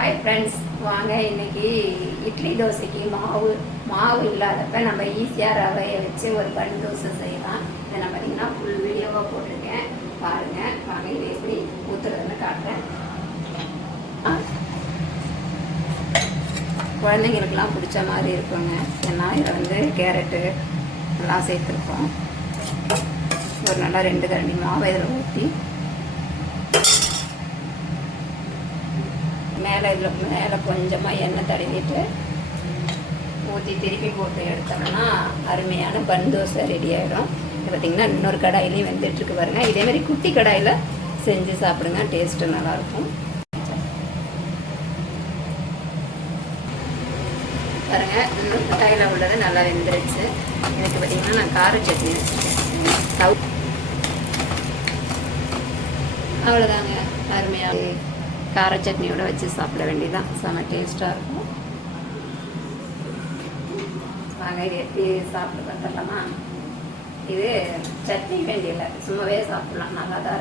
Hi friends, வாங்க இன்னைக்கு இட்லி தோசைக்கு மாவு இல்லாதப்ப நம்ம ஈஸியாக ரவையை வச்சு ஒரு பன் தோசை செய்யலாம். இதை நான் பார்த்தீங்கன்னா ஃபுல் வீடியோவாக போட்டிருக்கேன், பாருங்கள். வாங்க இதை எப்படி ஊற்றுறதுன்னு காட்டுறேன். குழந்தைங்களுக்கெல்லாம் பிடிச்ச மாதிரி இருக்குங்க. ஏன்னா இதில் கேரட்டு எல்லாம் சேர்த்துருக்கோம். ஒரு நல்லா 2 கரண்டி மாவை இதில் ஊற்றி மேலே கொஞ்சமாக எண்ணெய் தடவிட்டு ஊற்றி திருப்பி போட்டு எடுத்தோம்னா அருமையான பன் தோசை ரெடி ஆகிடும். இது பார்த்திங்கன்னா இன்னொரு கடாயிலையும் வெந்துட்டுருக்கு பாருங்கள். இதேமாதிரி குட்டி கடாயில் செஞ்சு சாப்பிடுங்க, டேஸ்ட்டு நல்லாயிருக்கும். பாருங்கள், இன்னொரு கடாயில் உள்ளது நல்லா வெந்துருச்சு. எனக்கு பார்த்திங்கன்னா நான் கார சட்னி வச்சுருக்கேன். அவ்வளோதாங்க, அருமையாக கார சட்னியோட வச்சு சாப்பிட வேண்டியதான். செம டேஸ்ட்டாக இருக்கும். வாங்க இது எப்படி சாப்பிட்டு பார்த்துடலாமா? இது சட்னி வேண்டியதில்லை, சும்மாவே சாப்பிட்லாம், நல்லா தான் இருக்கும்.